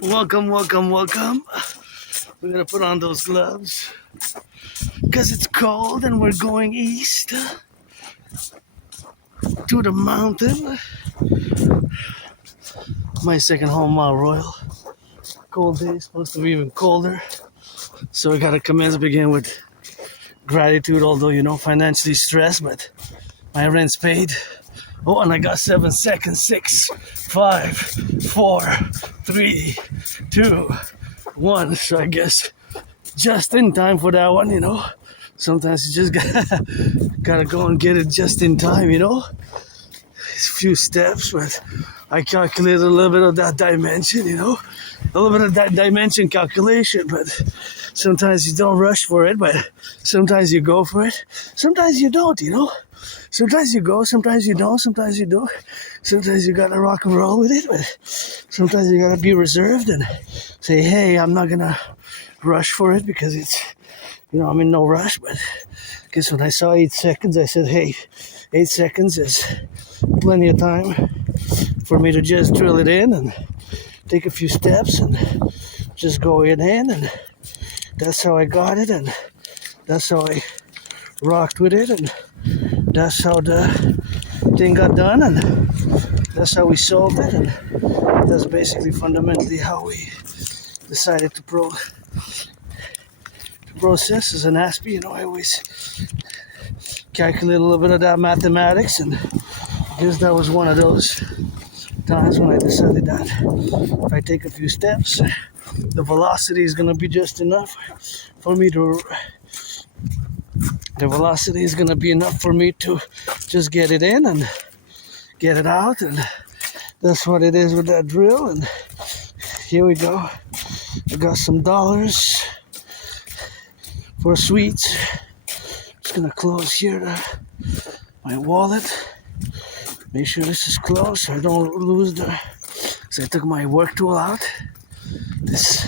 Welcome. We're gonna put on those gloves because it's cold and we're going east to the mountain. My second home, Mount Royal. Cold day, supposed to be even colder. So we gotta begin with gratitude, although financially stressed, but my rent's paid. Oh, and I got 7 seconds. 6, 5, 4, 3, 2, 1. So I guess just in time for that one, Sometimes you just gotta go and get it just in time, It's a few steps, but I calculated a little bit of that dimension, a little bit of that dimension calculation, but sometimes you don't rush for it, but sometimes you go for it. Sometimes you don't, Sometimes you go, sometimes you don't, sometimes you do. Sometimes you gotta rock and roll with it, but sometimes you gotta be reserved and say, hey, I'm not gonna rush for it because it's, I'm in no rush, but I guess when I saw 8 seconds, I said, hey, 8 seconds is plenty of time for me to just drill it in and take a few steps and just go in, and that's how I got it, and that's how I rocked with it, and that's how the thing got done, and that's how we solved it, and that's basically fundamentally how we decided to process as an Aspie. I always calculate a little bit of that mathematics, and I guess that was one of those times when I decided that if I take a few steps, the velocity is going to be just enough for me to just get it in and get it out, and that's what it is with that drill. And here we go. I got some dollars for sweets. Just gonna close here my wallet. Make sure this is closed so I don't lose because I took my work tool out. This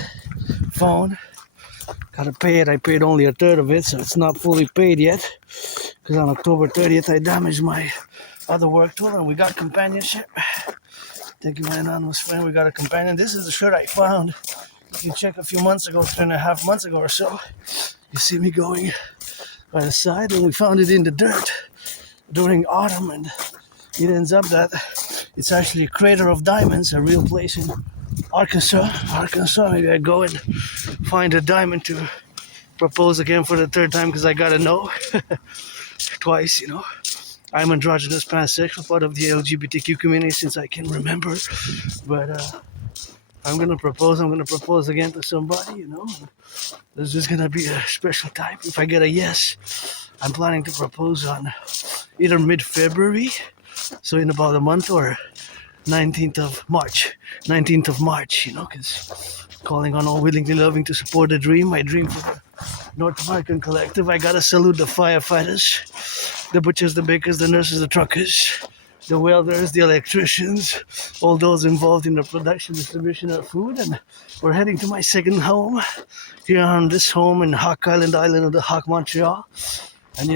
phone, gotta pay it. I paid only a third of it, so it's not fully paid yet, because on October 30th I damaged my other work tool, and we got companionship. Thank you, my anonymous friend. We got a companion. This is the shirt I found. You can check a few months ago, 3.5 months ago or so. You see me going by the side, and we found it in the dirt during autumn, and it ends up that it's actually a crater of diamonds, a real place in Arkansas. Maybe I go and find a diamond to propose again for the third time, because I gotta know twice, I'm androgynous, pansexual, part of the LGBTQ community since I can remember. But I'm gonna propose again to somebody, There's just gonna be a special type. If I get a yes, I'm planning to propose on either mid-February, so in about a month, or 19th of March, because calling on all willingly loving to support the dream, my dream for the North American Collective. I gotta salute the firefighters, the butchers, the bakers, the nurses, the truckers, the welders, the electricians, all those involved in the production, distribution of food. And we're heading to my second home here on this home in Hawk Island of the Hawk, Montreal. And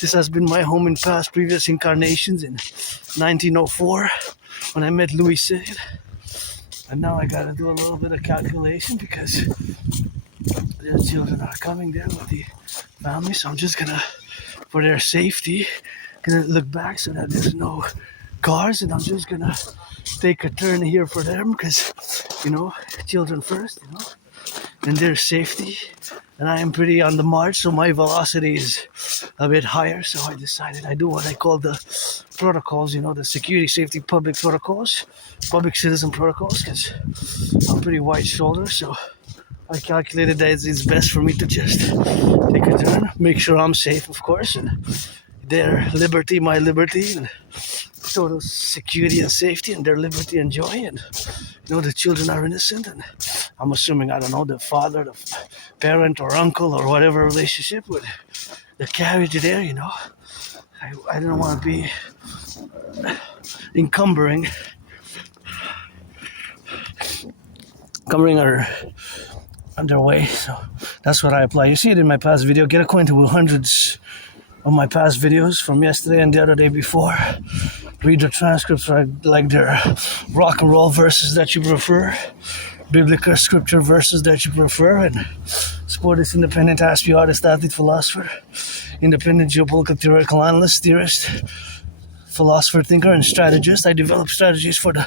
this has been my home in previous incarnations, in 1904 when I met Louis Sid. And now I gotta do a little bit of calculation because their children are coming there with the family. So I'm just gonna, for their safety, gonna look back so that there's no cars, and I'm just gonna take a turn here for them because, children first, and their safety. And I am pretty on the march, so my velocity is a bit higher. So I decided I do what I call the protocols, the security, safety, public protocols, public citizen protocols, because I'm pretty wide shoulder. So I calculated that it's best for me to just take a turn, make sure I'm safe, of course, and their liberty, my liberty, and total security and safety, and their liberty and joy. And the children are innocent, and I'm assuming, I don't know, the father, the parent or uncle or whatever relationship with the carriage there, I don't want to be encumbering or underway. So that's what I apply. You see it in my past video. Get acquainted with hundreds of my past videos from yesterday and the other day before. Read the transcripts, like their rock and roll verses that you prefer. biblical scripture verses that you prefer, and support this independent Aspiesque artist, athlete, philosopher, independent geopolitical theoretical analyst, theorist, philosopher, thinker, and strategist. I develop strategies for the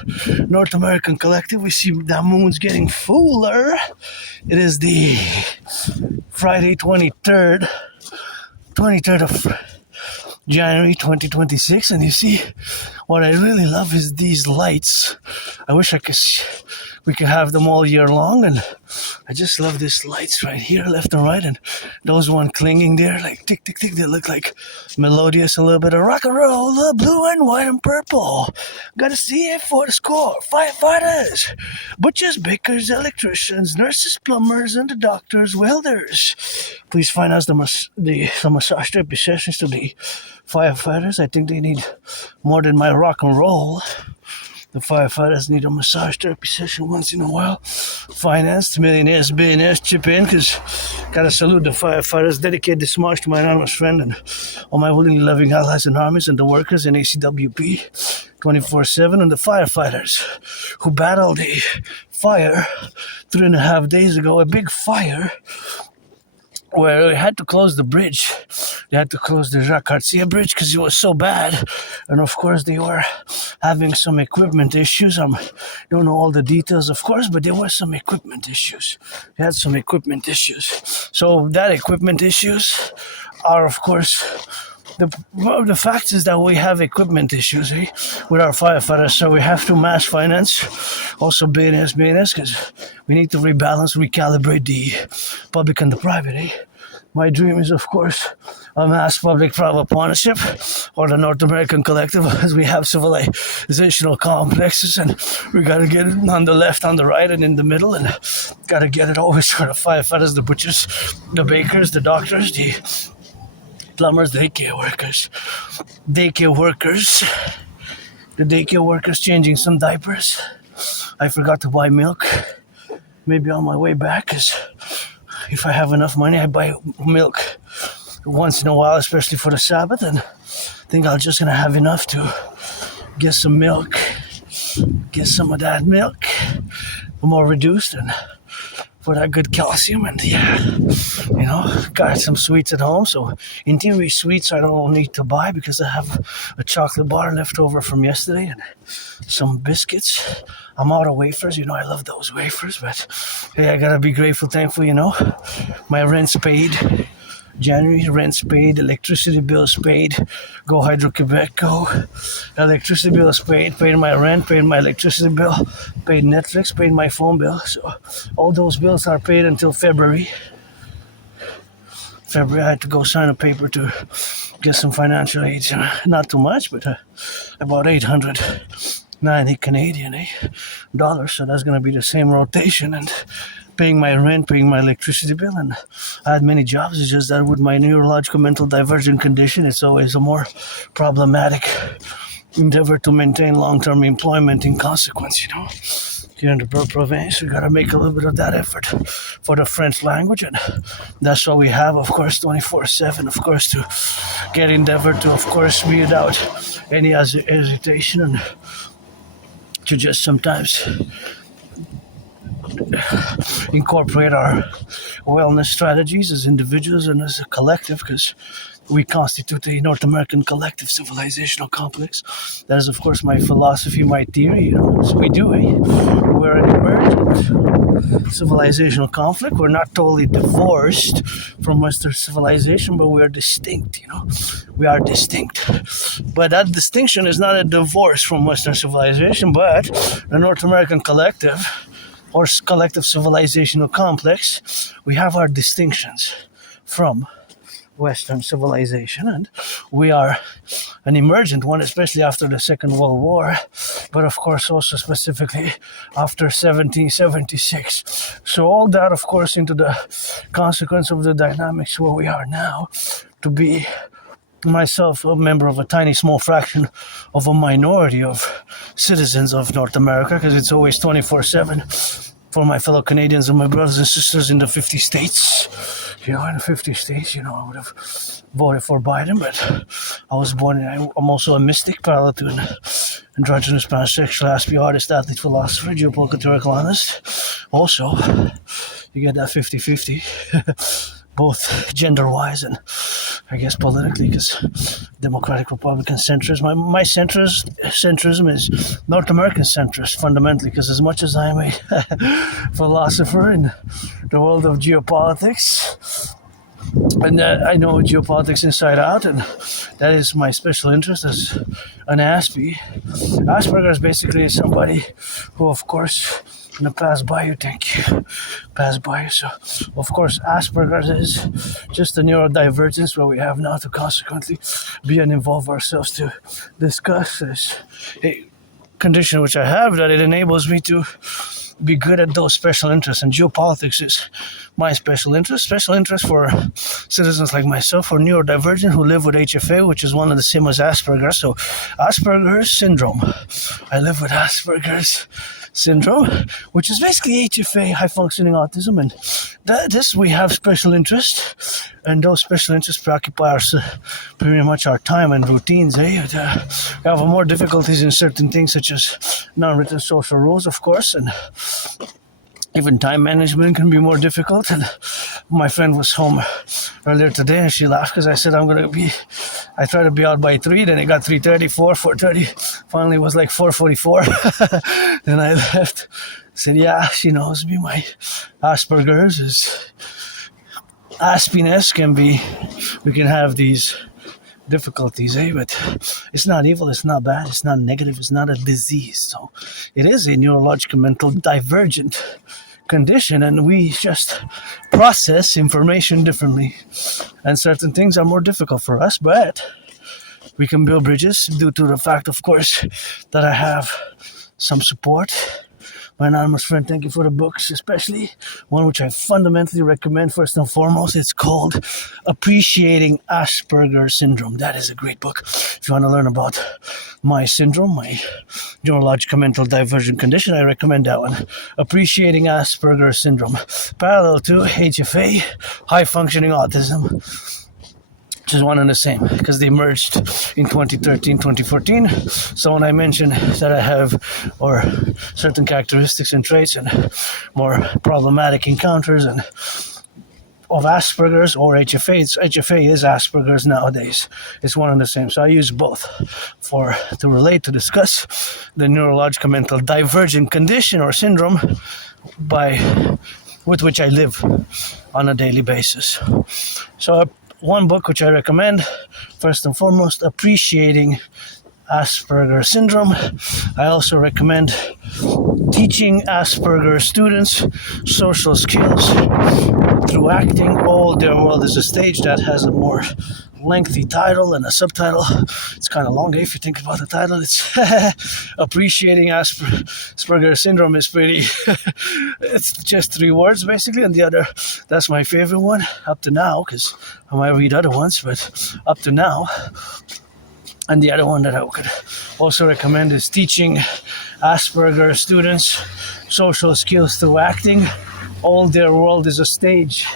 North American Collective. We see that moon's getting fuller. It is the Friday 23rd of January 2026, and you see what I really love is these lights. I wish we could have them all year long, and I just love these lights right here, left and right, and those one clinging there, like tick tick tick. They look like melodious, a little bit of rock and roll, blue and white and purple. Gotta see it for the score. Firefighters, butchers, bakers, electricians, nurses, plumbers, and the doctors, welders. Please find us some massage therapy sessions to the firefighters. I think they need more than my rock and roll. The firefighters need a massage therapy session once in a while. Financed, millionaires, billionaires chip in, because gotta salute the firefighters. Dedicate this march to my anonymous friend and all my willingly loving allies and armies and the workers in N.A.C.W.P. 24/7, and the firefighters who battled a fire 3.5 days ago, a big fire where they had to close the bridge. They had to close the Draconis bridge because it was so bad. And of course, they were having some equipment issues. I don't know all the details, of course, but there were some equipment issues. They had some equipment issues. So that equipment issues are, of course, the fact is that we have equipment issues with our firefighters, so we have to mass finance also business, because we need to rebalance, recalibrate the public and the private. My dream is, of course, a mass public-private partnership, or the North American Collective, as we have civilizational complexes, and we got to get it on the left, on the right, and in the middle, and got to get it always for the firefighters, the butchers, the bakers, the doctors, the plumbers, the daycare workers changing some diapers. I forgot to buy milk. Maybe on my way back, because if I have enough money, I buy milk once in a while, especially for the Sabbath, and I think I'm just gonna have enough to get some milk, get some of that milk, more reduced, and for that good calcium. And got some sweets at home, so in theory sweets I don't need to buy because I have a chocolate bar left over from yesterday and some biscuits. I'm out of wafers, I love those wafers, but hey, I gotta be grateful, thankful, my rent's paid. January rent's paid, electricity bill's paid, go Hydro-Quebec, go. Electricity bill is paid my rent, paid my electricity bill, paid Netflix, paid my phone bill. So all those bills are paid until February. I had to go sign a paper to get some financial aid. Not too much, but about 890 Canadian dollars. So that's going to be the same rotation, and paying my rent, paying my electricity bill, and I had many jobs. It's just that with my neurological mental divergent condition, it's always a more problematic endeavor to maintain long-term employment in consequence, Here in the province, we got to make a little bit of that effort for the French language, and that's what we have, of course, 24/7, of course, to get endeavor to, of course, weed out any hesitation and to just sometimes incorporate our wellness strategies as individuals and as a collective, because we constitute a North American collective civilizational complex. That is, of course, my philosophy, my theory. So we do. We're an emergent civilizational conflict. We're not totally divorced from Western civilization, but we are distinct. We are distinct. But that distinction is not a divorce from Western civilization, but the North American collective or collective civilizational complex, we have our distinctions from Western civilization, and we are an emergent one, especially after the Second World War, but of course also specifically after 1776. So all that, of course, into the consequence of the dynamics where we are now, to be myself a member of a tiny small fraction of a minority of citizens of North America, because it's always 24/7 for my fellow Canadians and my brothers and sisters in the 50 states. In the 50 states, I would have voted for Biden, but I was born I'm also a mystic, parallel to an androgynous pansexual Aspiesque artist, athlete, philosopher, geopolitical theoretical analyst. Also, you get that 50-50, both gender-wise and I guess politically, because Democratic Republican centrism. My centrism is North American centrist, fundamentally, because as much as I'm a philosopher in the world of geopolitics, and I know geopolitics inside out, and that is my special interest as an Aspie. Asperger is basically somebody who, of course, pass by you, thank you. Pass by you. So, of course, Asperger's is just a neurodivergence where we have now to consequently be and involve ourselves to discuss this condition which I have, that it enables me to be good at those special interests, and geopolitics is my special interest for citizens like myself or neurodivergent who live with HFA, which is one of the same as Asperger's. So Asperger's syndrome, I live with Asperger's syndrome, which is basically HFA, high functioning autism, and this we have special interest, and those special interests preoccupy our pretty much our time and routines. We have more difficulties in certain things such as non-written social rules, of course, and even time management can be more difficult. And my friend was home earlier today and she laughed because I said I try to be out by 3, then it got 3:30, 4:30, finally it was like 4:44. Then I left. Said, yeah, she knows me. My Asperger's is Aspiesque we can have these difficulties, but it's not evil, it's not bad, it's not negative, it's not a disease. So it is a neurological mental divergent condition, and we just process information differently, and certain things are more difficult for us, but we can build bridges due to the fact, of course, that I have some support. My anonymous friend, thank you for the books, especially one which I fundamentally recommend first and foremost. It's called Appreciating Asperger's Syndrome. That is a great book. If you want to learn about my syndrome, my neurological mental divergent condition, I recommend that one. Appreciating Asperger's Syndrome. Parallel to HFA, high functioning autism, which is one and the same because they merged in 2013, 2014. So when I mentioned that I have certain characteristics and traits and more problematic encounters and of Asperger's or HFA, HFA is Asperger's nowadays. It's one and the same. So I use both to relate, to discuss the neurological mental divergent condition or syndrome with which I live on a daily basis. So one book which I recommend, first and foremost, Appreciating Asperger's Syndrome. I also recommend Teaching Asperger's Students Social Skills Through Acting. All Their World is a Stage. That has a more lengthy title and a subtitle. It's kind of long if you think about the title. It's Appreciating Asperger's Syndrome is pretty it's just 3 words basically, and the other, that's my favorite one up to now, because I might read other ones, but up to now. And the other one that I could also recommend is Teaching Asperger's Students Social Skills Through Acting. All Their World is a Stage.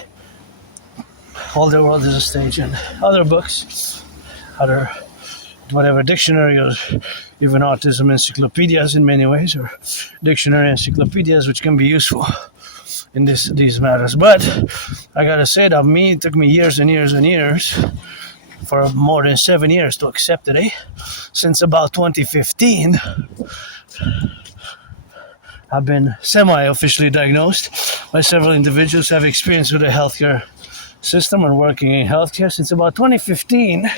All Their World is a Stage. And other books, whatever dictionary or even autism encyclopedias in many ways, or dictionary encyclopedias which can be useful in these matters. But I gotta say that it took me years and years and years, for more than 7 years, to accept it. Since about 2015, I've been semi-officially diagnosed by several individuals who have experience with the healthcare system and working in healthcare since about 2015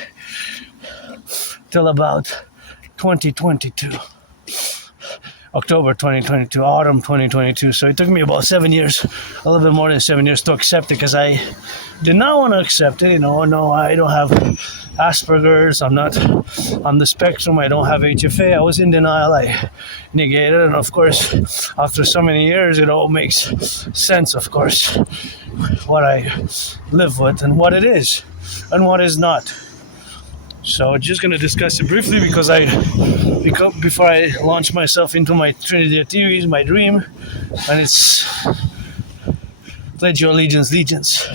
till about 2022. October 2022, autumn 2022. So it took me about 7 years, a little bit more than 7 years to accept it, because I did not want to accept it. No, I don't have Asperger's. I'm not on the spectrum. I don't have HFA. I was in denial. I negated it. And of course, after so many years, it all makes sense, of course, what I live with and what it is and what is not. So just going to discuss it briefly because before I launch myself into my Trinity of theories, my dream, and it's pledge your allegiance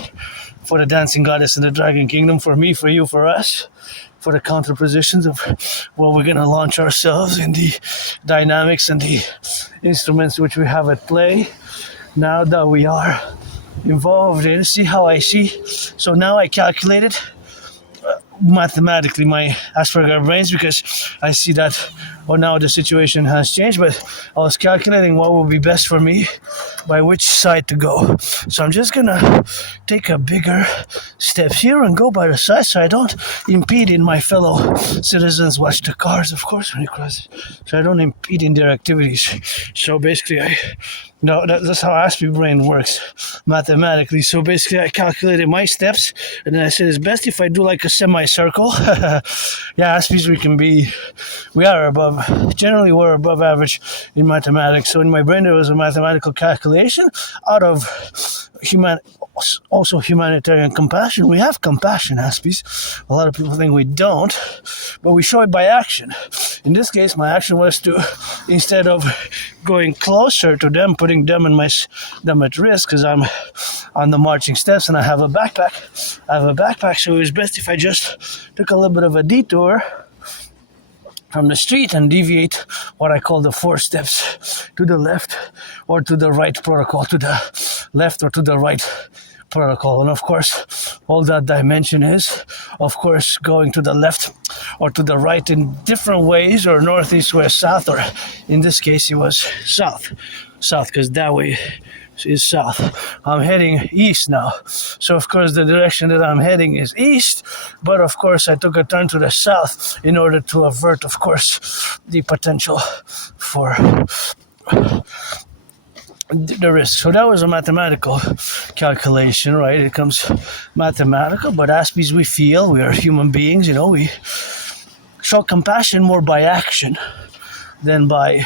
for the dancing goddess and the dragon kingdom, for me, for you, for us, for the counterpositions of where we're going to launch ourselves in the dynamics and the instruments which we have at play now that we are involved in, see how I see. So now I calculated mathematically my Asperger brains, because I see that now the situation has changed, but I was calculating what would be best for me, by which side to go. So I'm just gonna take a bigger step here and go by the side so I don't impede in my fellow citizens watch the cars, of course, when you cross it, so I don't impede in their activities. So basically that's how Aspiesque brain works mathematically. So basically I calculated my steps, and then I said it's best if I do like a semicircle. Yeah, Aspiesque generally we're above average in mathematics. So in my brain there was a mathematical calculation out of humanitarian compassion. We have compassion, Aspiesque. A lot of people think we don't, but we show it by action. In this case, my action was to, instead of going closer to them, putting them at risk, because I'm on the marching steps and I have a backpack. So it was best if I just took a little bit of a detour from the street and deviate what I call the 4 steps to the left or to the right protocol, to the left or to the right protocol. And of course, all that dimension is, of course, going to the left or to the right in different ways, or north, east, west, south, or in this case it was south, because that way is south. I'm heading east now, so of course the direction that I'm heading is east, but of course I took a turn to the south in order to avert, of course, the potential for the risk. So that was a mathematical calculation, right? It comes mathematical, but as we feel, we are human beings, we show compassion more by action than by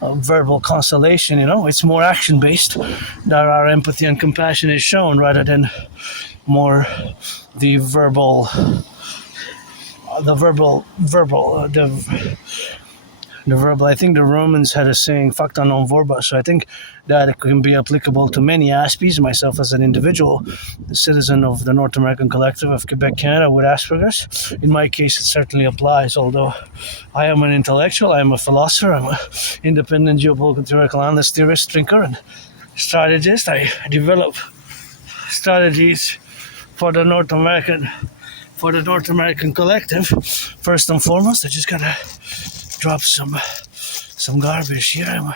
verbal consolation. It's more action based that our empathy and compassion is shown, rather than more the verbal I think the Romans had a saying, facta non verba, so I think that it can be applicable to many aspects. Myself as an individual, a citizen of the North American Collective of Quebec, Canada, with Asperger's, in my case it certainly applies, although I am an intellectual, I am a philosopher, I'm an independent geopolitical theoretical analyst, theorist, thinker, and strategist. I develop strategies for the North American Collective. First and foremost, I just gotta drop some garbage here.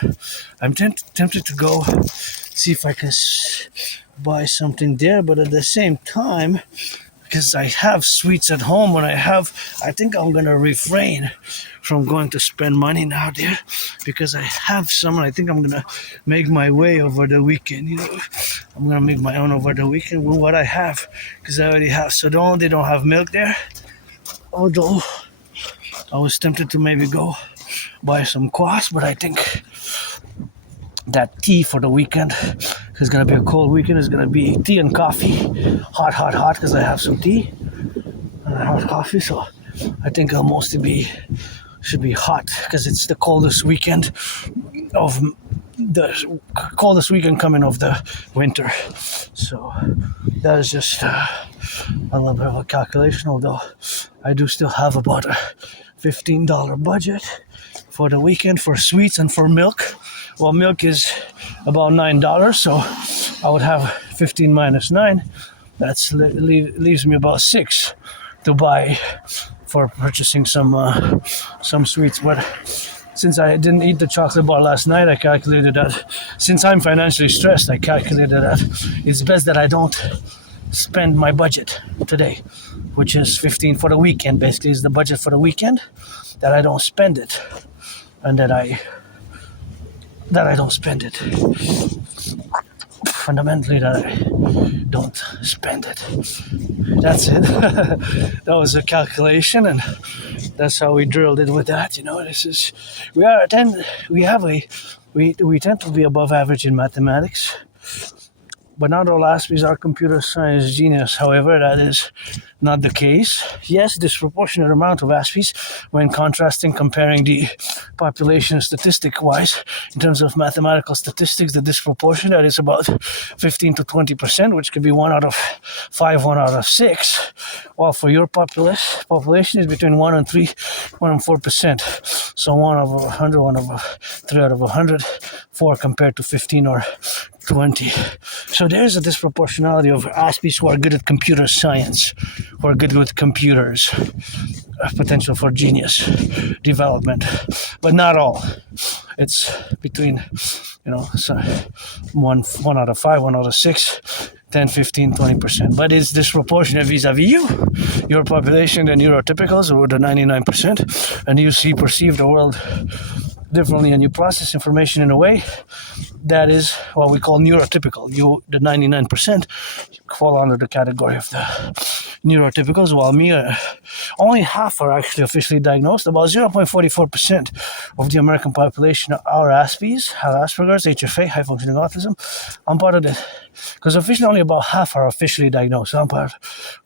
I'm tempted to go see if I can buy something there, but at the same time, because I have sweets at home, and I think I'm gonna refrain from going to spend money now there, because I have some, and I think I'm gonna make my way over the weekend. I'm gonna make my own over the weekend with what I have, because I already have. So they don't have milk there, although I was tempted to maybe go buy some kvass, but I think that tea for the weekend is going to be a cold weekend. It's going to be tea and coffee, hot, because I have some tea and hot coffee. So I think it'll mostly should be hot, because it's the coldest weekend coming of the winter. So that is just a little bit of a calculation, although I do still have about a $15 budget for the weekend for sweets and for milk. Well, milk is about $9, so I would have 15 minus 9. That leaves me about 6 to buy for purchasing some sweets. But since I didn't eat the chocolate bar last night, I calculated that since I'm financially stressed, I calculated that it's best that I don't spend my budget today, which is 15 for the weekend. Basically, is the budget for the weekend, that I don't spend it, and that I don't spend it. Fundamentally, that I don't spend it. That's it. That was a calculation, and that's how we drilled it with that. We tend to be above average in mathematics. But not all Aspiesques are computer science genius. However, that is not the case. Yes, disproportionate amount of Aspiesques when comparing the population statistic-wise. In terms of mathematical statistics, the disproportion, that is about 15 to 20%, which could be 1 out of 5, 1 out of 6. While for your population is between 1 and 3, 1 and 4%. So 1 over 100, 1 over 3 out of 100, 4 compared to 15 or 20. So there's a disproportionality of Aspies who are good at computer science, who are good with computers, potential for genius development, but not all. It's between, so one out of 5, 1 out of 6, 10, 15, 20%. But it's disproportionate vis-a-vis you, your population, the neurotypicals, or the 99%, and you perceive the world differently, and you process information in a way that is what we call neurotypical. You, the 99%, fall under the category of the neurotypicals, while me, only half are actually officially diagnosed. About 0.44% of the American population are Aspies, have Asperger's, HFA, high functioning autism. I'm part of it, because officially only about half are officially diagnosed. So I'm part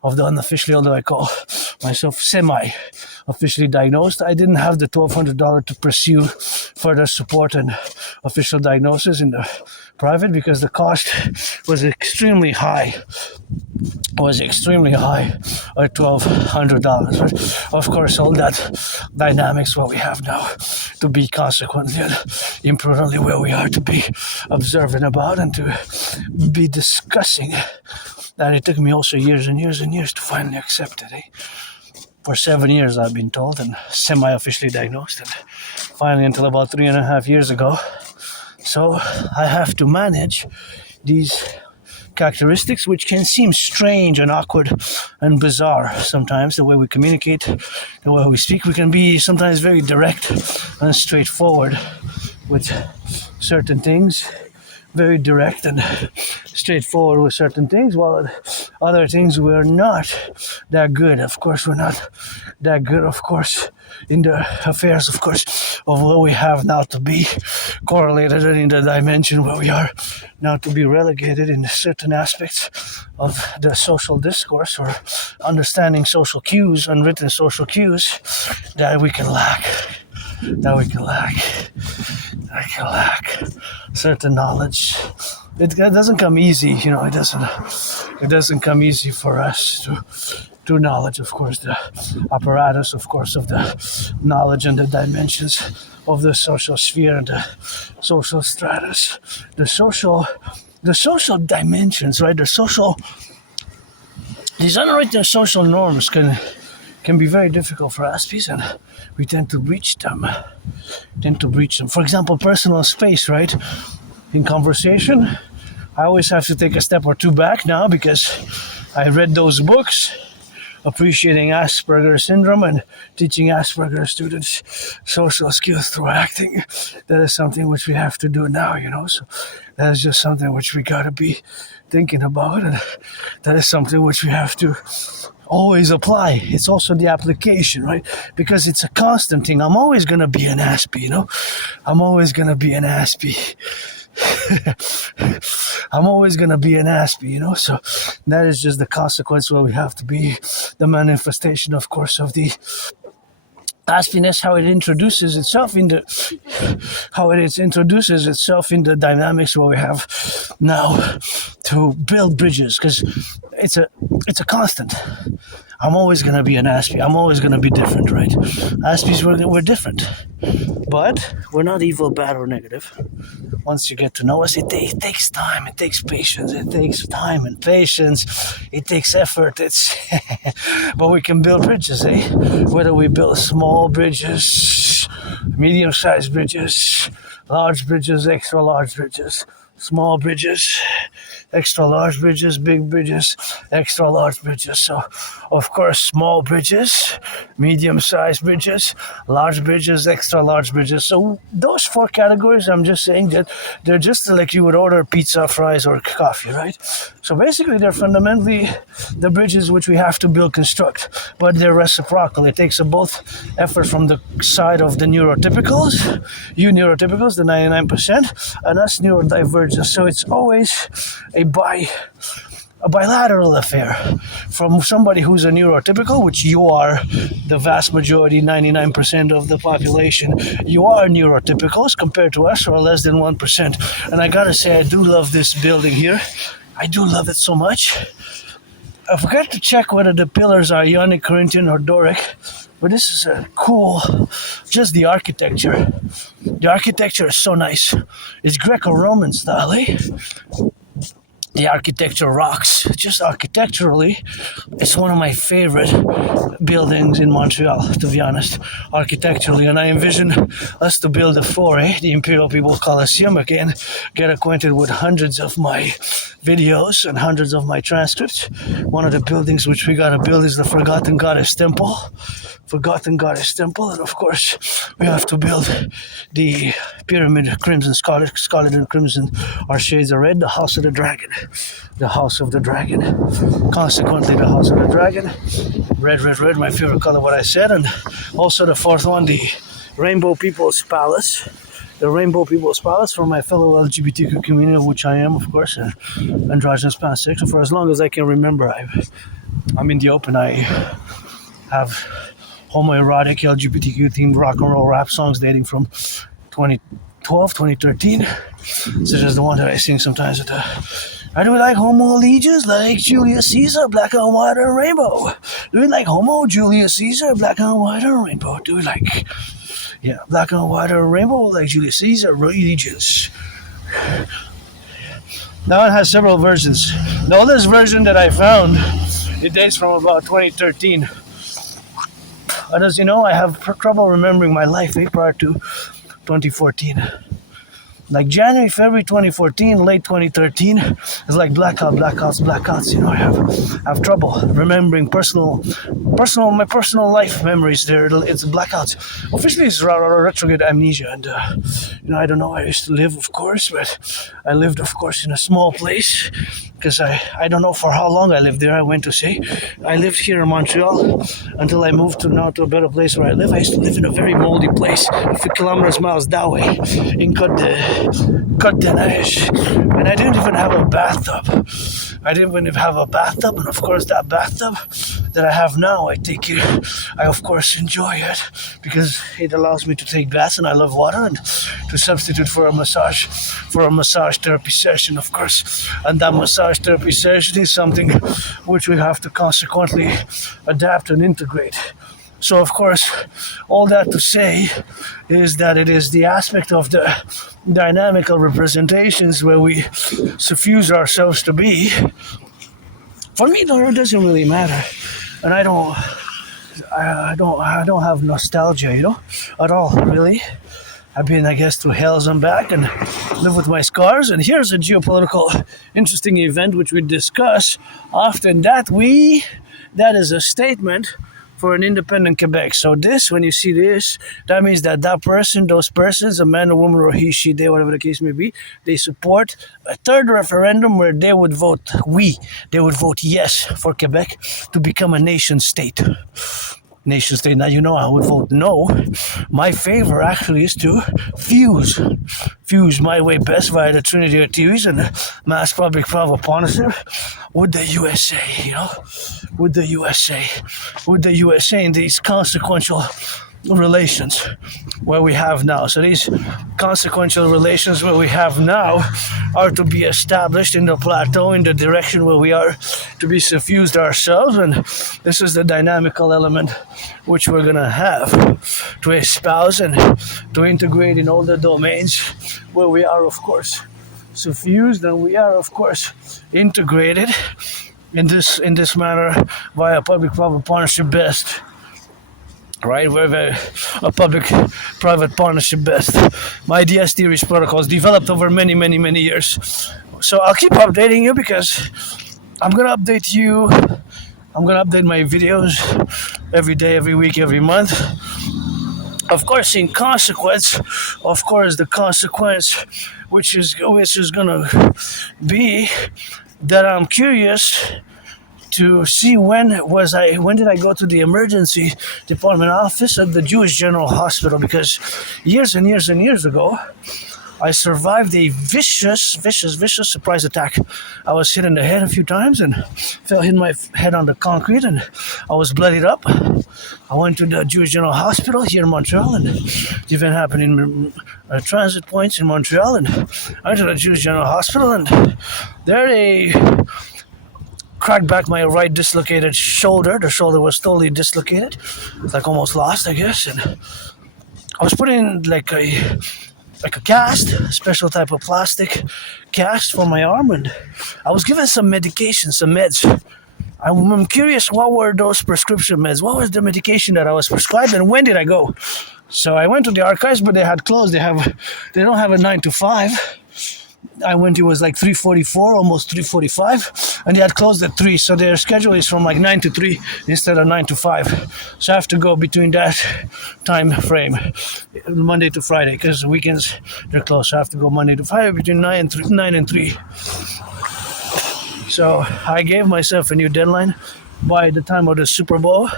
of the unofficially, although I call myself semi-officially diagnosed. I didn't have the $1,200 to pursue further support and official diagnosis in the private because the cost was extremely high. At $1,200. Right? Of course, all that dynamics what we have now to be consequently and imprudently where we are to be observant about and to be discussing. That it took me also years and years and years to finally accept it. For 7 years I've been told and semi-officially diagnosed, and finally until about 3.5 years ago. So I have to manage these characteristics which can seem strange and awkward and bizarre sometimes, the way we communicate, the way we speak. We can be sometimes very direct and straightforward with certain things, very direct and straightforward with certain things, while other things we're not that good. Of course, we're not that good, of course, in the affairs, of course, of what we have now to be correlated and in the dimension where we are now to be relegated in certain aspects of the social discourse or understanding social cues, unwritten social cues that we can lack. I can lack certain knowledge. It doesn't come easy, it doesn't come easy for us to knowledge, of course, the apparatus, of course, of the knowledge and the dimensions of the social sphere and the social stratus, the social dimensions, right? These unwritten social norms can be very difficult for Aspies, and we tend to breach them. For example, personal space, right? In conversation, I always have to take a step or two back now because I read those books, Appreciating Asperger's Syndrome and Teaching Asperger Students Social Skills Through Acting. That is something which we have to do now, so that is just something which we gotta be thinking about, and that is something which we have to always apply. It's also the application, right? Because it's a constant thing. I'm always going to be an Aspie, I'm always going to be an Aspie. I'm always going to be an Aspie, So that is just the consequence where we have to be the manifestation, of course, of the Aspiness, how it introduces itself in the dynamics where we have now to build bridges, because it's a constant. I'm always going to be an Aspie. I'm always going to be different, right? Aspies, we're different. But we're not evil, bad, or negative. Once you get to know us, it takes time. It takes patience. It takes time and patience. It takes effort. But we can build bridges, Whether we build small bridges, medium-sized bridges, large bridges, extra large bridges, small bridges, extra large bridges, big bridges, extra large bridges. So, of course, small bridges, medium-sized bridges, large bridges, extra large bridges. So those 4 categories, I'm just saying that they're just like you would order pizza, fries, or coffee, right? So basically, they're fundamentally the bridges which we have to construct, but they're reciprocal. It takes both effort from the side of the neurotypicals, you neurotypicals, the 99%, and us neurodivergents. So it's always a bilateral affair from somebody who's a neurotypical, which you are the vast majority, 99% of the population. You are neurotypicals compared to us, or less than 1%. And I gotta say, I do love this building here. I do love it so much. I forgot to check whether the pillars are Ionic, Corinthian, or Doric. But this is a cool, just the architecture. The architecture is so nice. It's Greco-Roman style, eh? The architecture rocks. Just architecturally, it's one of my favorite buildings in Montreal, to be honest, architecturally. And I envision us to build a floor, the Imperial People Collectif again, get acquainted with hundreds of my videos and hundreds of my transcripts. One of the buildings which we gotta build is the Forgotten Goddess Temple. Forgotten Goddess Temple, and of course we have to build the Pyramid, Crimson, Scarlet and Crimson are shades of red, the House of the Dragon. The House of the Dragon. Consequently, the House of the Dragon. Red, my favorite color, what I said. And also the fourth one, the Rainbow People's Palace. The Rainbow People's Palace for my fellow LGBTQ community, of which I am, of course, androgynous pansexual. For as long as I can remember, I'm in the open. I have homoerotic LGBTQ themed rock and roll rap songs dating from 2012, 2013, such as the one that I sing sometimes at the I do like homo allegiance like Julius Caesar, black and white and rainbow. Do we like homo Julius Caesar, black and white and rainbow? Do we like, black and white and rainbow like Julius Caesar, allegiance? Now it has several versions. The oldest version that I found, it dates from about 2013. And as you know, I have trouble remembering my life prior to 2014. Like January, February 2014, late 2013, it's like blackouts. You know, I have trouble remembering my personal life memories. There, it's blackouts. Officially, it's retrograde amnesia, and I don't know. I used to live, of course, but I lived, of course, in a small place because I don't know for how long I lived there. I went to say I lived here in Montreal until I moved to a better place where I live. I used to live in a very moldy place, a few kilometers miles that way, in Côte de Neige, and I didn't even have a bathtub. And of course that bathtub that I have now, I of course enjoy it because it allows me to take baths, and I love water, and to substitute for a massage therapy session, of course. And that massage therapy session is something which we have to consequently adapt and integrate. So, of course, all that to say is that it is the aspect of the dynamical representations where we suffuse ourselves to be. For me, though, it doesn't really matter, and I don't have nostalgia, at all, really. I've been, I guess, through hells and back and live with my scars. And here's a geopolitical interesting event which we discuss often. That is a statement for an independent Quebec. So this, when you see this, that means that those persons, a man, a woman, or he, she, they, whatever the case may be, they support a third referendum where they would vote yes for Quebec to become a nation state. Now, I would vote no. My favor actually is to fuse my way best via the Trinity of theories and mass public-private partnership with the USA, with the USA in these consequential relations where we have now. So these consequential relations where we have now are to be established in the plateau in the direction where we are to be suffused ourselves, and this is the dynamical element which we're going to have to espouse and to integrate in all the domains where we are, of course, suffused, and we are, of course, integrated in this manner via public-private partnership best. Right, we're a public-private partnership best. My DS theories protocols developed over many, many, many years. So I'll keep updating you because I'm gonna update you. I'm gonna update my videos every day, every week, every month. Of course, in consequence, the consequence, which is gonna be that I'm curious to see when did I go to the emergency department office at the Jewish General Hospital, because years and years and years ago I survived a vicious surprise attack. I was hit in the head a few times and hit my head on the concrete, and I was bloodied up. I went to the Jewish General Hospital here in Montreal, and the event happened in transit points in Montreal, and I went to the Jewish General Hospital, and there cracked back my right dislocated shoulder. The shoulder was totally dislocated. It's like almost lost, I guess. And I was put in like a cast, a special type of plastic cast for my arm, and I was given some medication, some meds. I'm curious, what were those prescription meds? What was the medication that I was prescribed, and when did I go? So I went to the archives, but they had closed. They don't have a 9 to 5. I went, it was like 3:44, almost 3:45, and they had closed at 3, so their schedule is from like 9 to 3 instead of 9 to 5. So I have to go between that time frame, Monday to Friday, because weekends they're closed. So I have to go Monday to Friday between 9 and 3. So I gave myself a new deadline by the time of the Super Bowl.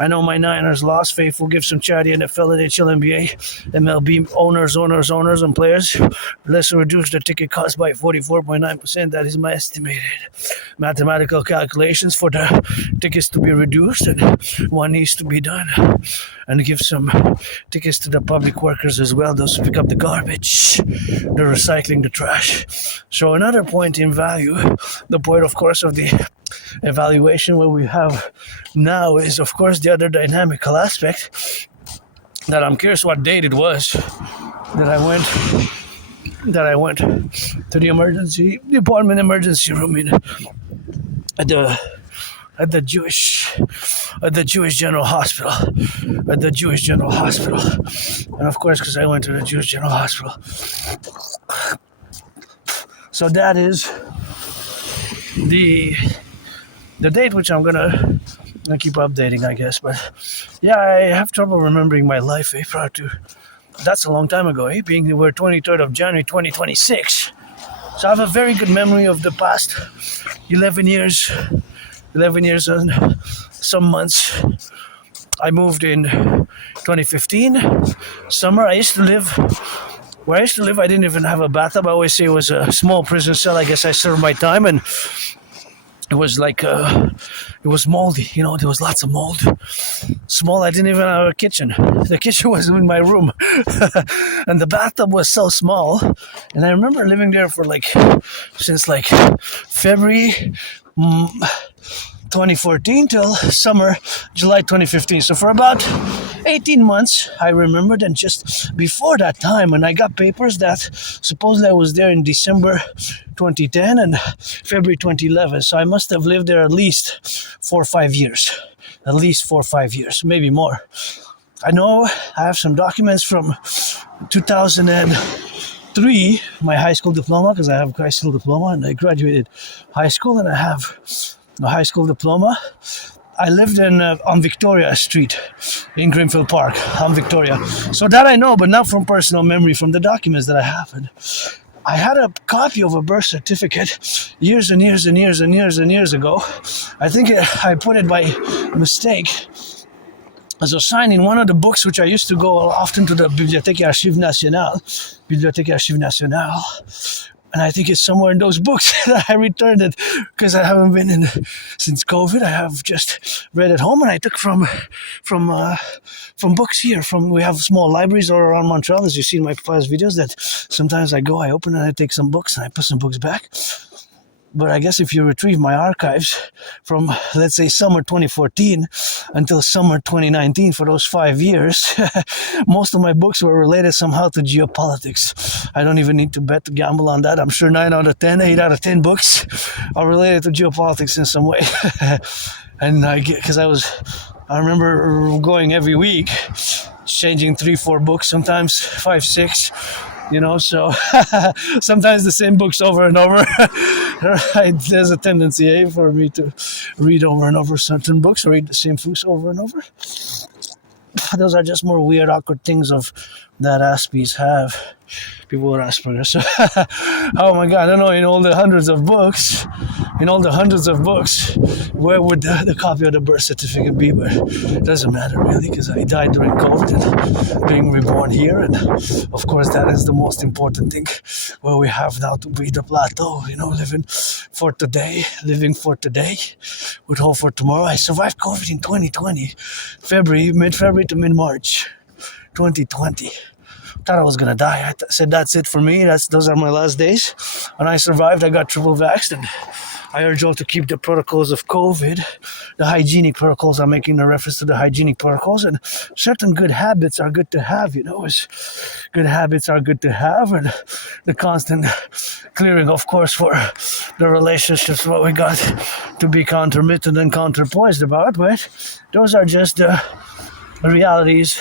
I know my Niners lost. Faith will give some charity NFL, NHL, NBA, MLB owners, and players. Let's reduce the ticket cost by 44.9%. That is my estimated mathematical calculations for the tickets to be reduced, and one needs to be done. And give some tickets to the public workers as well, those who pick up the garbage, the recycling, the trash. So another point in value, the point, of course, of the evaluation what we have now is, of course, the other dynamical aspect that I'm curious what date it was that I went to the emergency department emergency room at the Jewish General Hospital, and of course, because I went to the Jewish General Hospital. So that is the date, which I'm gonna keep updating, I guess. But yeah, I have trouble remembering my life. Prior to that's a long time ago. Being we're 23rd of January 2026, so I have a very good memory of the past 11 years and some months. I moved in 2015 summer. I used to live. Where I used to live, I didn't even have a bathtub. I always say it was a small prison cell. I guess I served my time, and it was like, it was moldy, there was lots of mold. Small, I didn't even have a kitchen. The kitchen was in my room. And the bathtub was so small. And I remember living there for since February 2014 till summer, July 2015. So for about 18 months, I remembered. And just before that time, when I got papers that supposedly I was there in December 2010 and February 2011. So I must have lived there at least 4 or 5 years. At least 4 or 5 years, maybe more. I know I have some documents from 2003, my high school diploma, because I have a high school diploma and I graduated high school and I have a high school diploma. I lived on Victoria Street in Greenfield Park, on Victoria. So that I know, but not from personal memory, from the documents that I have. And I had a copy of a birth certificate years and years ago. I think I put it by mistake as a sign in one of the books, which I used to go often to the Bibliothèque Archives Nationale. And I think it's somewhere in those books that I returned it, because I haven't been in since COVID. I have just read at home, and I took from books here. We have small libraries all around Montreal, as you see in my past videos, that sometimes I open and I take some books and I put some books back. But I guess if you retrieve my archives from, let's say, summer 2014 until summer 2019, for those 5 years, most of my books were related somehow to geopolitics. I don't even need to gamble on that. I'm sure 8 out of 10 books are related to geopolitics in some way. And I remember going every week, changing 3-4 books, sometimes 5-6. So sometimes the same books over and over. There's a tendency for me to read over and over certain books, or read the same books over and over. Those are just more weird, awkward things that Aspies have. People with Asperger's. So, oh my God, I don't know, in all the hundreds of books, where would the copy of the birth certificate be? But it doesn't matter really, because I died during COVID and being reborn here. And of course, that is the most important thing, where we have now to be the plateau, living for today, with hope for tomorrow. I survived COVID in 2020, mid-February to mid-March 2020. Thought I was gonna die. I said that's it for me. Those are my last days. When I survived, I got triple vaxxed, and I urge all to keep the protocols of COVID, the hygienic protocols. I'm making a reference to the hygienic protocols, and certain good habits are good to have, good habits are good to have, and the constant clearing, of course, for the relationships, what we got to be countermitted and counterpoised about, but those are just the realities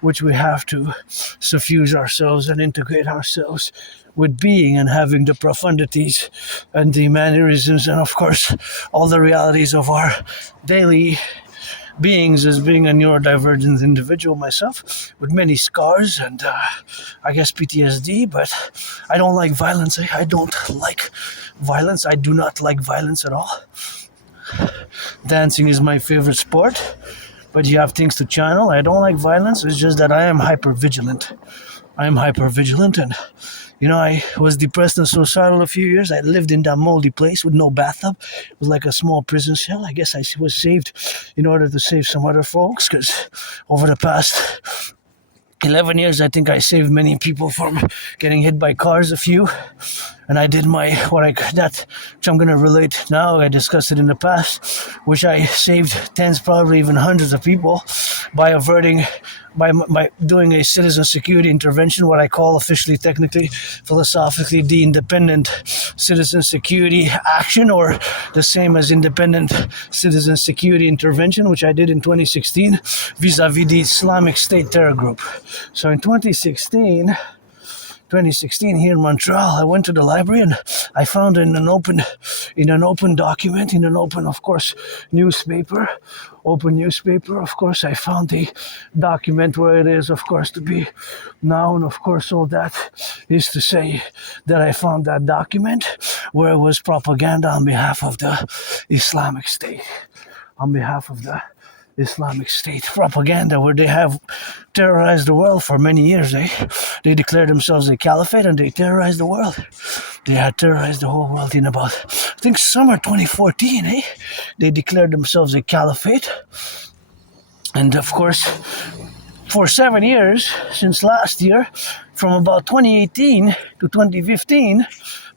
which we have to suffuse ourselves and integrate ourselves with being and having the profundities and the mannerisms and, of course, all the realities of our daily beings as being a neurodivergent individual myself with many scars and I guess PTSD, but I don't like violence. I don't like violence. I do not like violence at all. Dancing is my favorite sport, but you have things to channel. I don't like violence. It's just that I am hyper vigilant. And I was depressed and suicidal a few years. I lived in that moldy place with no bathtub. It was like a small prison cell. I guess I was saved in order to save some other folks, because over the past 11 years, I think I saved many people from getting hit by cars, a few. And I did which I'm going to relate now. I discussed it in the past, which I saved tens, probably even hundreds of people by doing a citizen security intervention, what I call officially, technically, philosophically, the independent citizen security action, or the same as independent citizen security intervention, which I did in 2016 vis-a-vis the Islamic State terror group. So in 2016 here in Montreal, I went to the library and I found in an open document, in an open, of course, newspaper, of course, I found the document where it is, of course, to be now, and of course, all that is to say that I found that document where it was propaganda on behalf of the Islamic State, propaganda, where they have terrorized the world for many years. They declared themselves a caliphate and they terrorized the world. They had terrorized the whole world in about, I think, summer 2014. They declared themselves a caliphate. And of course, for 7 years, since last year, from about 2018 to 2015,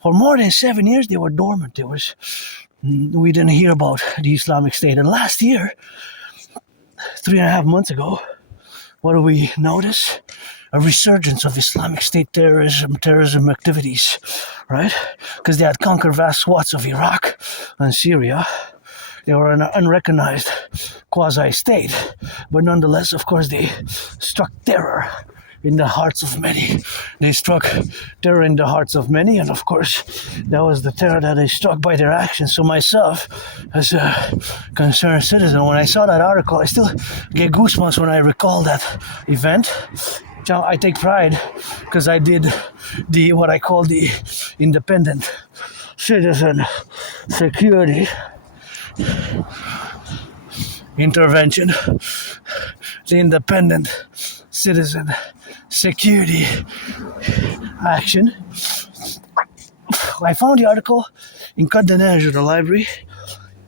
for more than 7 years, they were dormant. We didn't hear about the Islamic State. And last year, 3.5 months ago, what do we notice? A resurgence of Islamic State terrorism activities, right? Because they had conquered vast swaths of Iraq and Syria. They were an unrecognized quasi-state, but nonetheless, of course, they struck terror in the hearts of many. And of course, that was the terror that they struck by their actions. So myself, as a concerned citizen, when I saw that article, I still get goosebumps when I recall that event. I take pride because I did what I call the independent citizen security intervention, the independent citizen security action. I found the article in Côte de Neige at the library.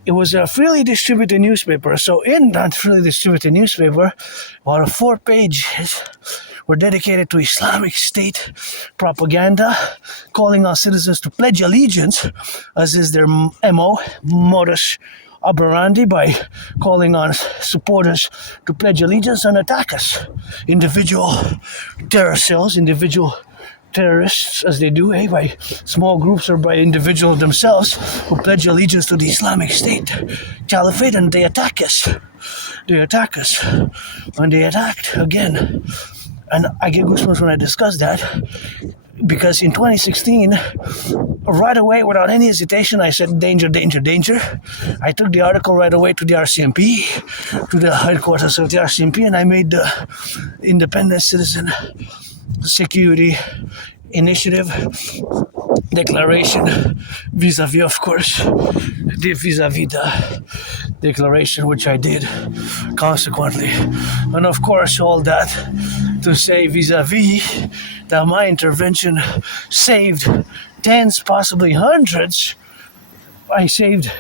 It was a freely distributed newspaper. So in that freely distributed newspaper, about 4 pages were dedicated to Islamic State propaganda, calling on citizens to pledge allegiance, as is their modus operandi, by calling on supporters to pledge allegiance and attack us. Individual terror cells, individual terrorists, as they do, by small groups or by individuals themselves, who pledge allegiance to the Islamic State Caliphate, and they attack us. And they attacked again. And I get goosebumps when I discuss that, because in 2016, right away, without any hesitation, I said, danger, danger, danger. I took the article right away to the RCMP, to the headquarters of the RCMP, and I made the Independent Citizen Security Initiative declaration vis-a-vis, of course, the declaration which I did consequently. And of course, all that to say vis-a-vis that my intervention saved tens, possibly hundreds. I saved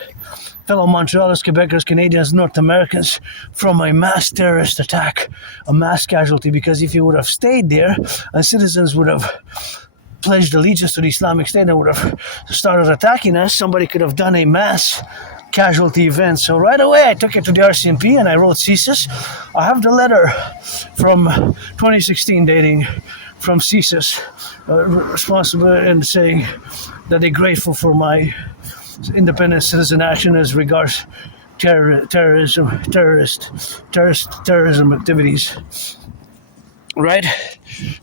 fellow Montrealers, Quebecers, Canadians, North Americans from a mass terrorist attack, a mass casualty, because if you would have stayed there and citizens would have pledged allegiance to the Islamic State and would have started attacking us, somebody could have done a mass casualty event. So right away I took it to the RCMP and I wrote CSIS. I have the letter from 2016 dating from CSIS responsible and saying that they're grateful for my independent citizen action as regards terrorism activities. Right?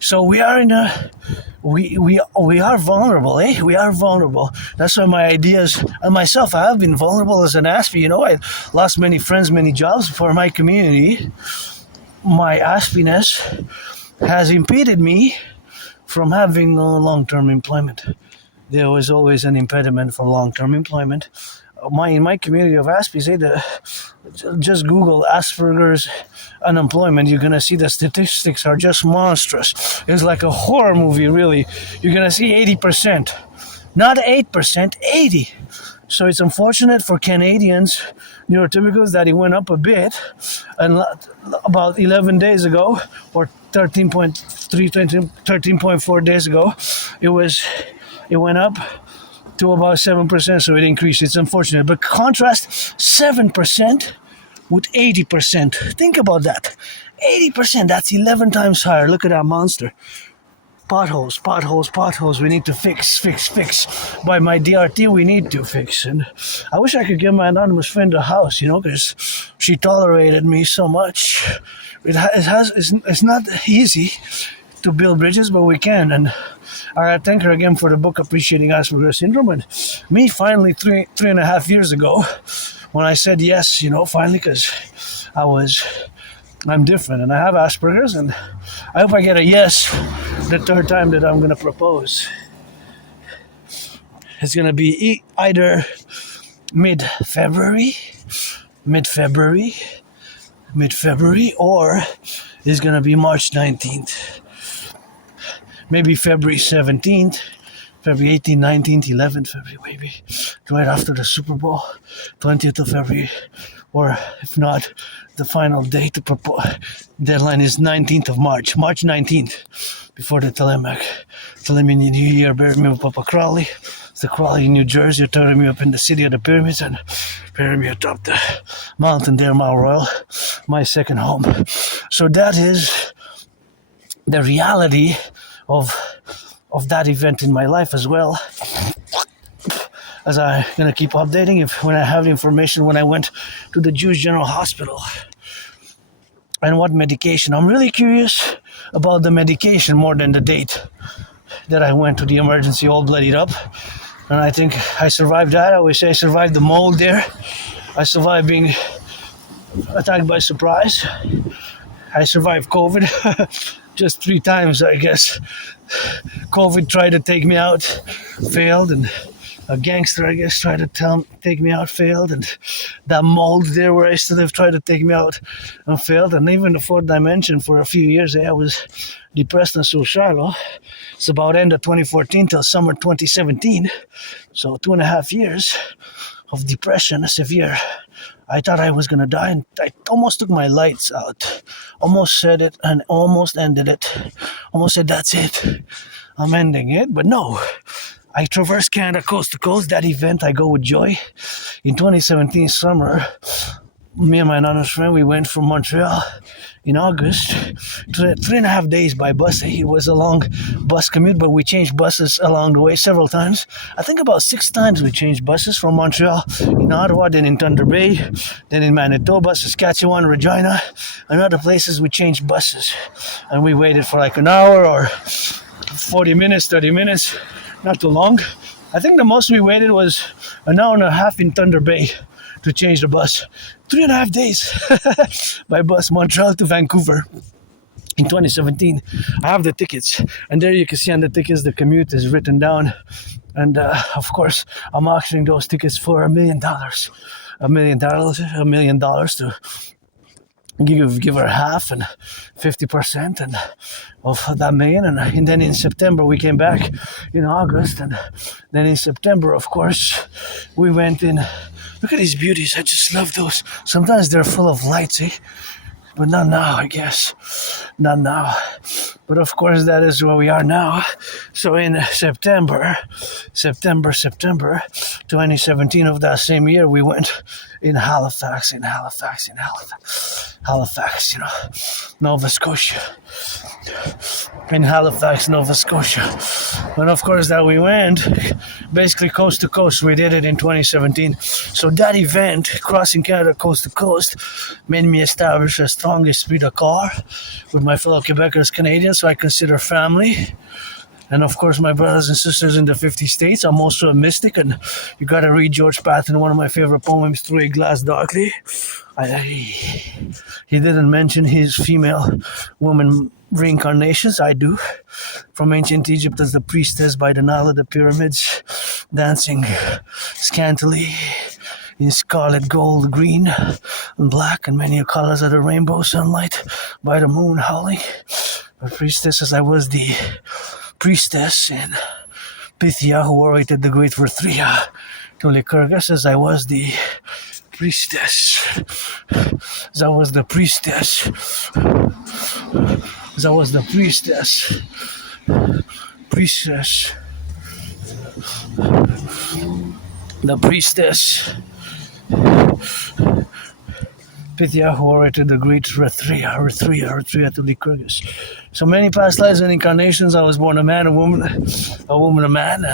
So we are in a we are vulnerable, eh? We are vulnerable. That's why my ideas and myself, I have been vulnerable as an Aspie. You know, I lost many friends, many jobs for my community. My Aspiness has impeded me from having long-term employment. There was always an impediment for long-term employment. In my community of Aspies, just Google Asperger's unemployment. You're gonna see the statistics are just monstrous. It's like a horror movie, really. You're gonna see 80%, not 8%, 80. So it's unfortunate for Canadians, neurotypicals, that it went up a bit, and about 11 days ago, or 13.4 days ago, it went up to about 7%, so it increased. It's unfortunate. But contrast 7% with 80%. Think about that. 80%, that's 11 times higher. Look at that monster. Potholes. We need to fix. By my DRT, we need to fix. And I wish I could give my anonymous friend a house, because she tolerated me so much. It's not easy to build bridges, but we can. And I thank her again for the book Appreciating Asperger's Syndrome. And me, finally, three and a half years ago, when I said yes, finally, because I'm different and I have Asperger's, and I hope I get a yes the third time that I'm going to propose. It's going to be either mid-February, or it's going to be March 19th. Maybe February 17th, February 18th, 19th, 11th, February, maybe right after the Super Bowl, 20th of February, or if not, the final date to propose. Deadline is 19th of March 19th, before the Thelema New Year. Bury me with Papa Crowley. It's the Crowley in New Jersey. You're turning me up in the city of the pyramids and bury me atop the mountain there, Mount Royal, my second home. So that is the reality of that event in my life as well. As I'm going to keep updating when I have the information when I went to the Jewish General Hospital and what medication. I'm really curious about the medication more than the date that I went to the emergency all bloodied up. And I think I survived that. I always say I survived the mold there. I survived being attacked by surprise. I survived COVID just 3 times, I guess. COVID tried to take me out, failed, and a gangster, I guess, tried to take me out, failed, and that mold there where I still have tried to take me out and failed, and even the 4th dimension for a few years, I was depressed and suicidal. It's about end of 2014 till summer 2017, so 2.5 years of depression, severe. I thought I was gonna die, and I almost took my lights out. Almost said it and almost ended it. Almost said, that's it, I'm ending it, but no. I traversed Canada coast to coast. That event, I go with joy. In 2017 summer, me and my anonymous friend, we went from Montreal in August, 3.5 days by bus. It was a long bus commute, but we changed buses along the way several times. I think about 6 times we changed buses from Montreal in Ottawa, then in Thunder Bay, then in Manitoba, Saskatchewan, Regina, and other places we changed buses. And we waited for like an hour or 40 minutes, 30 minutes. Not too long. I think the most we waited was an hour and a half in Thunder Bay to change the bus. 3.5 days by bus, Montreal to Vancouver in 2017. I have the tickets, and there you can see on the tickets the commute is written down. And of course, I'm auctioning those tickets for $1 million. $1 million to give her half and 50% and of that million. And then in September we came back in August, and then in September, of course, we went in. Look at these beauties. I just love those. Sometimes they're full of lights, But not now, I guess. Not now. But of course, that is where we are now. So in September 2017 of that same year, we went in Halifax, Nova Scotia. In Halifax, Nova Scotia. And of course that we went basically coast to coast. We did it in 2017. So that event, crossing Canada coast to coast, made me establish a strong esprit de corps with my fellow Quebecers, Canadians, so I consider family. And of course, my brothers and sisters in the 50 states. I'm also a mystic, and you gotta read George Patton, one of my favorite poems, Through a Glass Darkly. He didn't mention his female woman reincarnations. I do. From ancient Egypt as the priestess by the Nile of the pyramids, dancing scantily in scarlet, gold, green, and black, and many colors of the rainbow, sunlight by the moon howling. A priestess, as I was the priestess in Pythia who orated the great Virthria to Lycurgus, as I was the priestess. As I was the priestess. As I was the priestess. Priestess. The priestess. Pythia who orated the great Virthria to Lycurgus. So many past lives and incarnations, I was born a man, a woman, a man,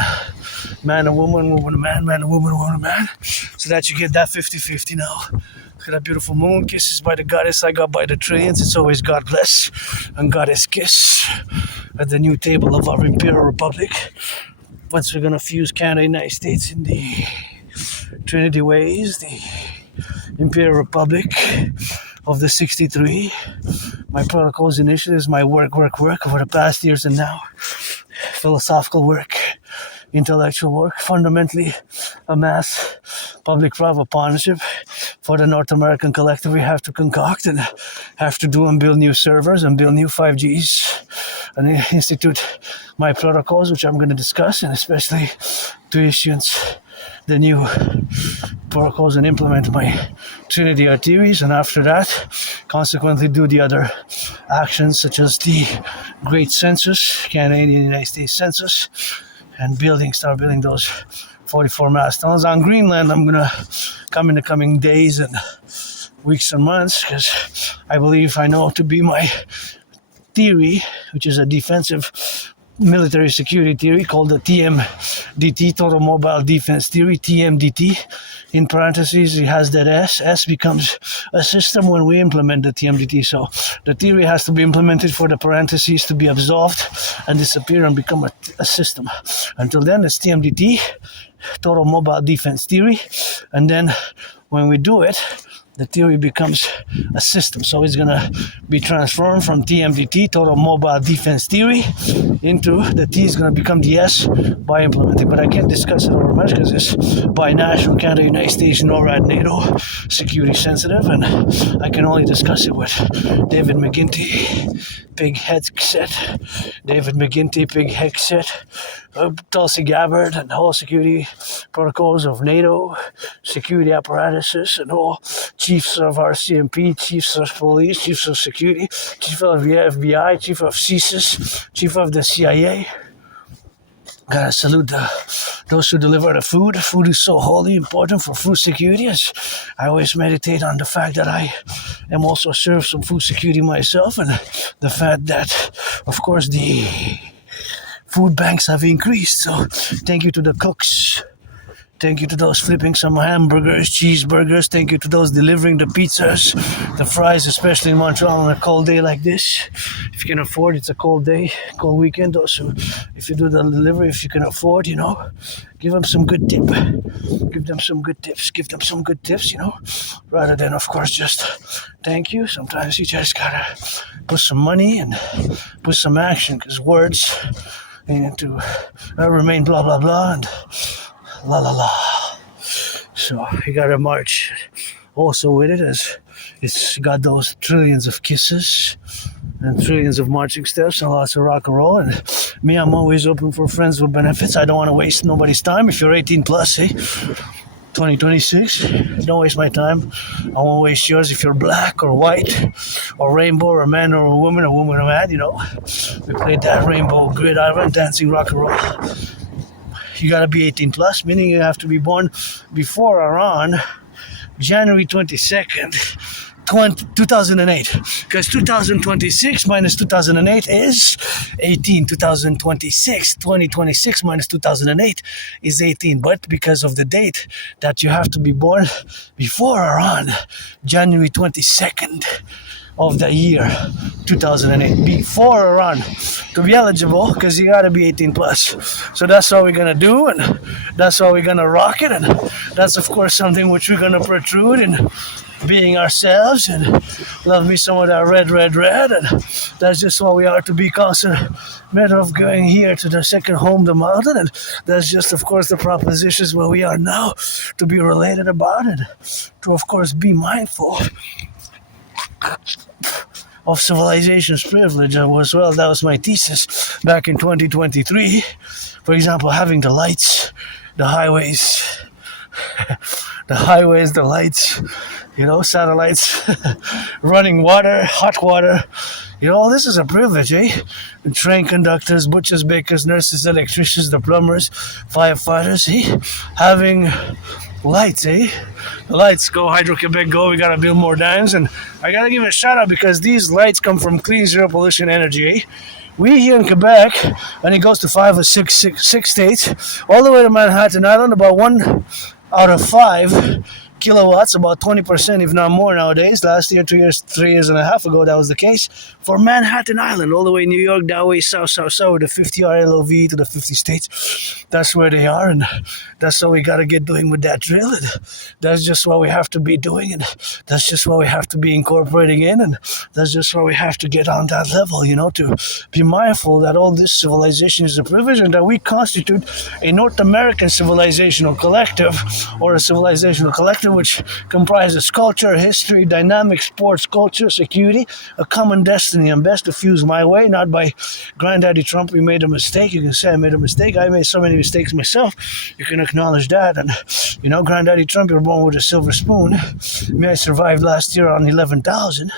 man, a woman, a man, man, a woman, a man. So that you get that 50-50 now. Look at that beautiful moon, kisses by the goddess I got by the trillions. It's always God bless and goddess kiss at the new table of our Imperial Republic. Once we're gonna fuse Canada and United States in the Trinity ways, the Imperial Republic of the 63. My protocols, initiatives, my work over the past years and now. Philosophical work, intellectual work, fundamentally a mass public-private partnership for the North American Collectif we have to concoct and have to do and build new servers and build new 5Gs and institute my protocols, which I'm going to discuss, and especially to issuance the new protocols and implement my Trinity theories, and after that consequently do the other actions such as the Great Census, Canadian United States Census, and start building those 44 milestones. On Greenland, I'm gonna come in the coming days and weeks and months, because I believe I know to be my theory, which is a defensive military security theory called the TMDT, Total Mobile Defense Theory, TMDT. In parentheses, it has that S. S becomes a system when we implement the TMDT. So the theory has to be implemented for the parentheses to be absolved and disappear and become a system. Until then, it's TMDT, Total Mobile Defense Theory. And then when we do it, the theory becomes a system. So it's going to be transformed from TMDT, Total Mobile Defense Theory, into the T is going to become the S by implementing. But I can't discuss it over much because it's binational Canada, United States, NORAD, NATO, security sensitive, and I can only discuss it with David McGinty, Big Headset, David McGinty, Big Headset, Tulsi Gabbard, and the whole security protocols of NATO, security apparatuses, and all chiefs of RCMP, chiefs of police, chiefs of security, chief of the FBI, chief of CSIS, chief of the CIA. Gotta salute those who deliver the food. Food is so wholly important for food security. As I always meditate on the fact that I am also served some food security myself, and the fact that, of course, the food banks have increased. So thank you to the cooks. Thank you to those flipping some hamburgers, cheeseburgers. Thank you to those delivering the pizzas, the fries, especially in Montreal on a cold day like this. If you can afford, it's a cold day, cold weekend. Also, if you do the delivery, if you can afford, give them some good tip. Give them some good tips. Give them some good tips, rather than, of course, just thank you. Sometimes you just gotta put some money and put some action, because words need to remain blah, blah, blah, and la la la. So you gotta march also with it, as it's got those trillions of kisses and trillions of marching steps and lots of rock and roll. And me, I'm always open for friends with benefits. I don't want to waste nobody's time. If you're 18 plus, 2026. Don't waste my time. I won't waste yours if you're black or white or rainbow or a man or a woman or man, you know. We played that rainbow grid island dancing rock and roll. You gotta be 18 plus, meaning you have to be born before or on January 22nd, 2008. Because 2026 minus 2008 is 18. 2026 minus 2008 is 18. But because of the date that you have to be born before or on January 22nd of the year 2008, before or on, to be eligible, because you gotta be 18 plus. So that's what we're gonna do, and that's how we're gonna rock it, and that's of course something which we're gonna protrude and being ourselves, and love me some of that red, and that's just what we are, to be constant matter of going here to the second home, the mountain, and that's just of course the propositions where we are now, to be related about it, to of course be mindful of civilization's privilege as well. That was my thesis back in 2023. For example, having the lights, the highways, the lights, you know, satellites, running water, hot water. You know, all this is a privilege, eh? The train conductors, butchers, bakers, nurses, electricians, the plumbers, firefighters, eh? Having lights, eh? The lights go, Hydro-Quebec go, we gotta build more dams, and I gotta give it a shout out because these lights come from clean, zero pollution energy, eh? We here in Quebec, and it goes to 5 or 6 states, all the way to Manhattan Island, about 1 out of 5 kilowatts, about 20%, if not more nowadays. Last year, 3 years and a half ago, that was the case. For Manhattan Island, all the way New York, that way south, the 50 RLOV to the 50 states. That's where they are, and that's what we got to get doing with that drill. And that's just what we have to be doing, and that's just what we have to be incorporating in, and that's just what we have to get on that level, you know, to be mindful that all this civilization is a privilege, and that we constitute a North American civilizational collective, or a civilizational collective which comprises culture, history, dynamic sports, culture, security, a common destiny, and best to fuse my way, not by Granddaddy Trump. We made a mistake. You can say I made a mistake. I made so many mistakes myself. You can acknowledge that. And, you know, Granddaddy Trump, you're born with a silver spoon. Me, I survived last year on 11,000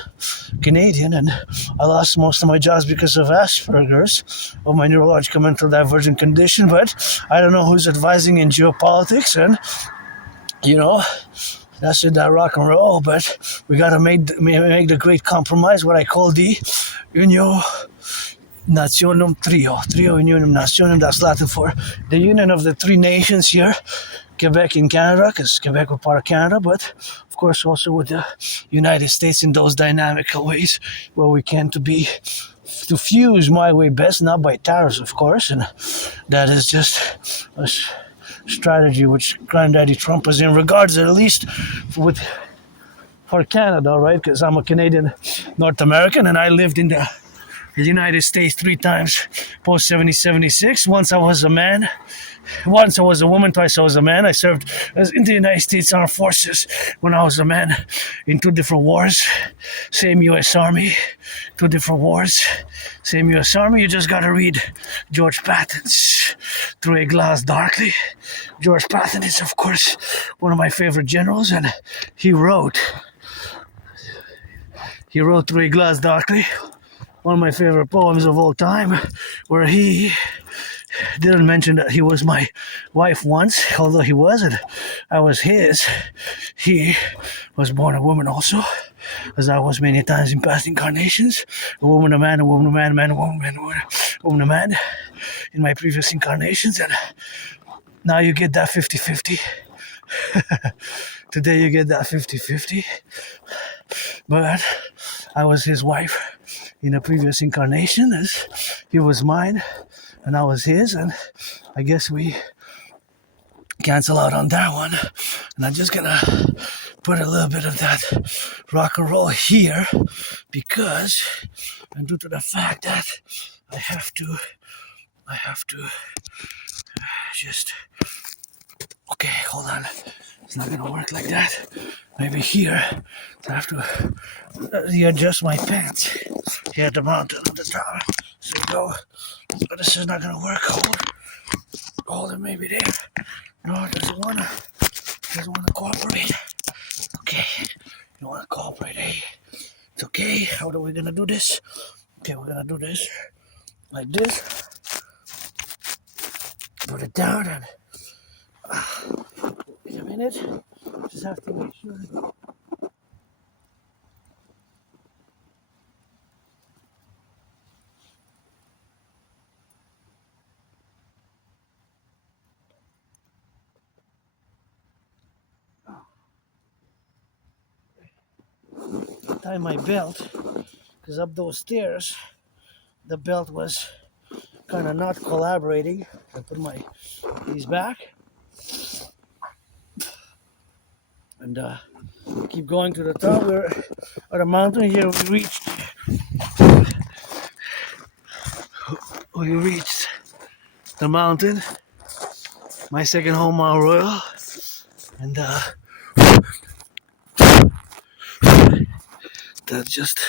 Canadian, and I lost most of my jobs because of Asperger's, of my neurological mental divergent condition. But I don't know who's advising in geopolitics, and you know, that's it, that rock and roll, but we gotta make the great compromise, what I call the Unio Nationum Trio Unionum Nationum. That's Latin for the union of the three nations here, Quebec and Canada, because Quebec was part of Canada, but of course also with the United States in those dynamical ways where we can to fuse my way best, not by tariffs, of course, and that is just a strategy which Granddaddy Trump is in regards, at least for Canada, right? Because I'm a Canadian North American, and I lived in the United States 3 times post 76. Once I was a man, once I was a woman, twice I was a man. I served in the United States Armed Forces when I was a man in 2 different wars. Same U.S. Army, 2 different wars. Same U.S. Army. You just gotta read George Patton's Through a Glass Darkly. George Patton is, of course, one of my favorite generals, and he wrote Through a Glass Darkly, one of my favorite poems of all time, where he didn't mention that he was my wife once, although he wasn't. I was his. He was born a woman also, as I was many times in past incarnations. A woman, a man, a woman, a man, a man, a woman, a man, a woman, a man, in my previous incarnations. And now you get that 50-50. Today you get that 50-50. But I was his wife in a previous incarnation, as he was mine and I was his, and I guess we cancel out on that one. And I'm just gonna put a little bit of that rock and roll here, because, and due to the fact that I have to just, okay, hold on, it's not gonna work like that. Maybe here, I have to readjust my pants here at the mountain on the top. So you go, but this is not gonna work. Hold it maybe there. No, it doesn't wanna. doesn't want to cooperate. Okay, you don't want to cooperate, eh? It's okay. How are we gonna do this? Okay, we're gonna do this like this. Put it down and wait a minute. Just have to make sure. Tie my belt, because up those stairs the belt was kind of not collaborating. I put these back and keep going to the top. We're at a mountain here. We reached the mountain, my second home, Mount Royal, and that just